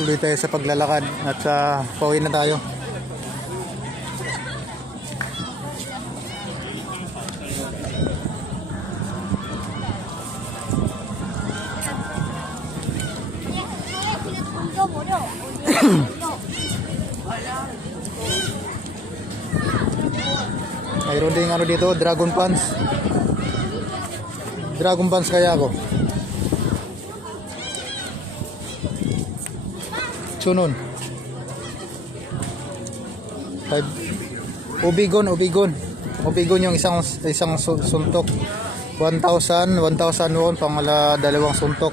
Tuloy tayo sa paglalakad at pauwi na tayo. Mayroon ding ano dito, dragon pants. Dragon pants kaya ako. Sunod. Ubigon yung isang suntok. 1,000 won pang dalawang suntok.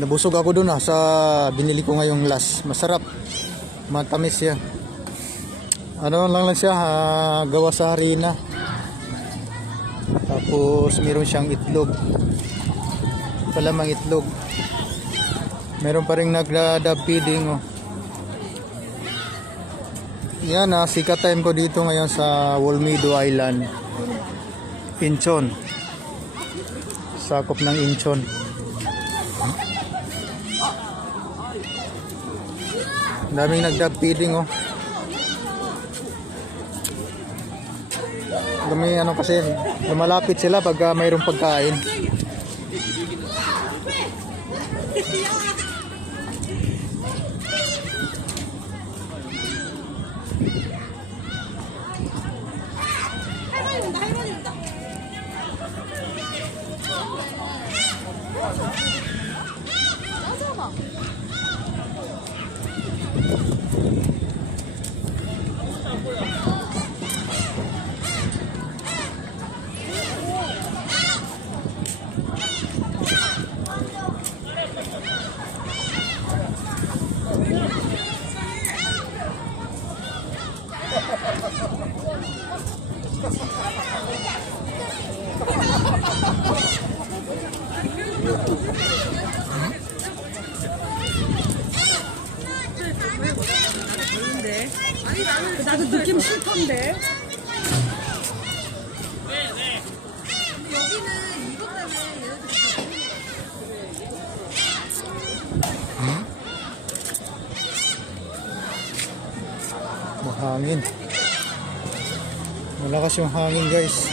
Nabusog ako dun sa binili ko ngayong last. Masarap. Matamis siya. Ano lang siya, gawa sa harina. Tapos meron siyang itlog. Palamang itlog. Meron pa rin nagda-dab feeding. Oh. Yan, sikat time ko dito ngayon sa Wolmido Island. Incheon. Sakop ng Incheon. Daming nag-dab feeding, oh. Dami ano kasi lumalapit sila pag mayroong pagkain. 나도 느낌 싫던데. Mahangin. Malakas yung hangin, guys.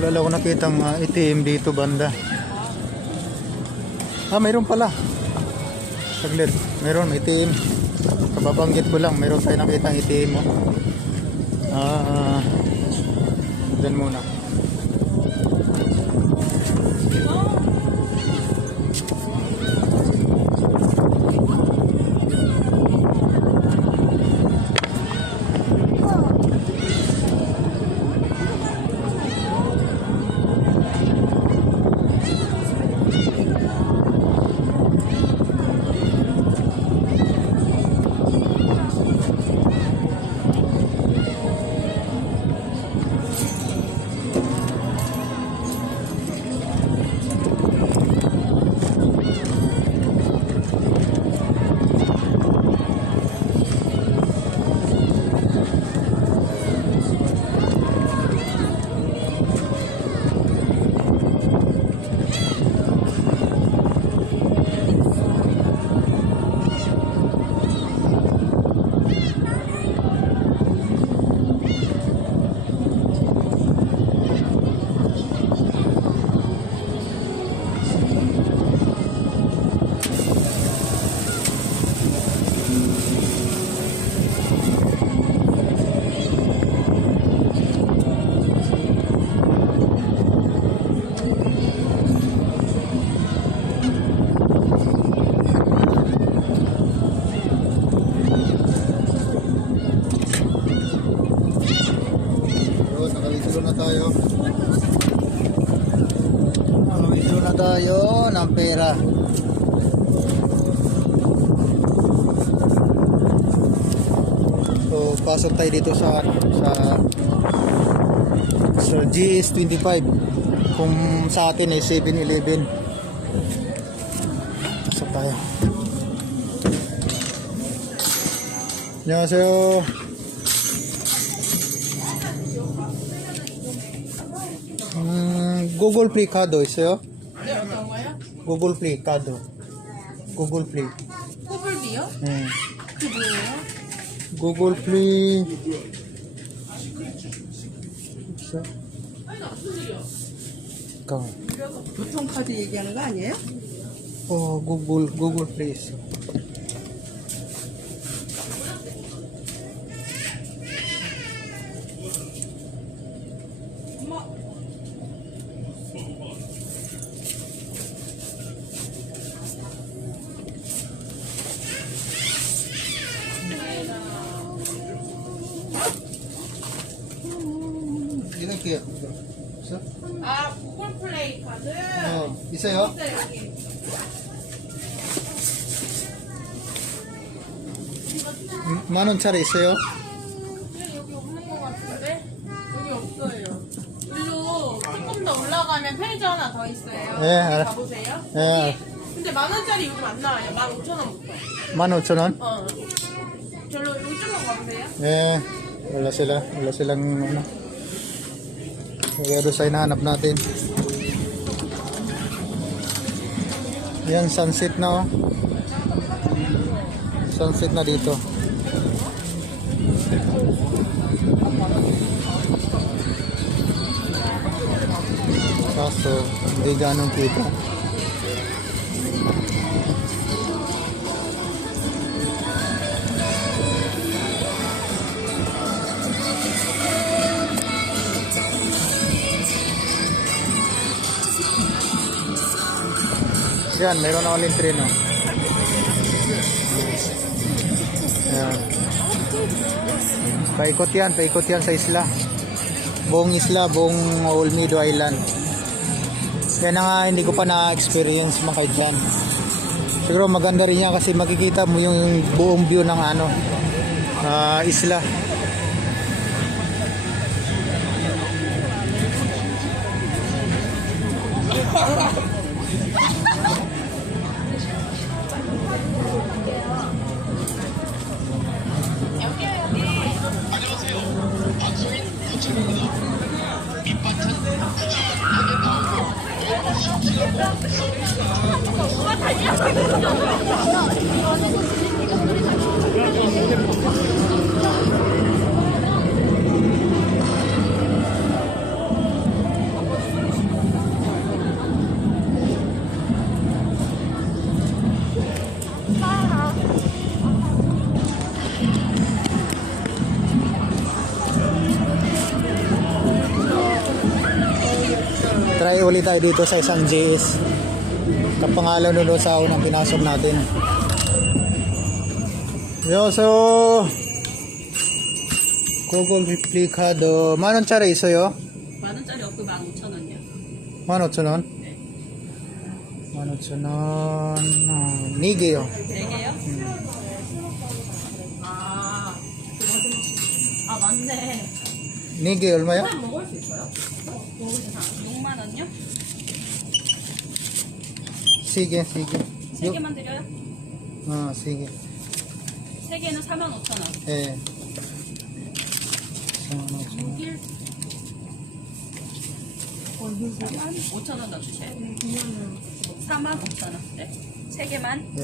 Wala lang ako nakitang itim dito banda. Mayroon pala. Saglit, mayroon itim. Kababanggit ko lang, mayroon tayo nakitang itim. Diyan muna. tayo. Withdraw na tayo ng pera. So, pasok tayo dito sa GS25. Kung sa atin ay 7-Eleven. Pasok tayo. 안녕하세요. 구글 플레이 카드 있어요? 네, 어떤 거요? 구글 플레이 카드. 구글 플레이. 호불비요? 네. 그게 뭐예요? 구글 플레이. 있어? 잠깐만. 교통카드 얘기하는 거 아니에요? 구글 플레이 있어. 이렇게 있어? 아, 구글 플레이 카드? 있어요? 있어요, 여기. 만 원짜리 있어요? 근데 여기 없는 거 같은데? 여기 없어요. 일로 조금 더 올라가면 편의점 하나 더 있어요. 네, 여기 알아. 가보세요. 네. 근데 10,000원짜리 요즘 안 나와요. 15,000원부터. 15,000원? 절로 여기 좀만 가보세요. Eh, wala silang ano. Kaya doon sa hinahanap natin. Yan, sunset na oh. Sunset na dito. Kaso, hindi ganong kita. Yan, meron na ulit rin, oh. Yan. Paikot yan sa isla. Buong isla, buong Olmedo Island. Yan na nga, hindi ko pa na-experience mga dyan. Siguro maganda rin yan kasi makikita mo yung buong view ng ano, isla. Try ulit tayo dito sa isang JS. Kapangalan doon sa unang pinasok natin. Yo, so Google Replicado. 만원짜리 있어요? 만원짜리 없고 15,000원이요. 15,000원? 네. 15,000원. 4개요. 4개요? 아, 맞네. 4개 얼마요? 한 먹을 수 있어요? 먹을 수 있어요. 6만 원요? 3개. 3개만 드려요? 3개. 3개는 45,000원. 예. 6일 5,000원 더 주세요. 45,000원. 네. 3개만? 예.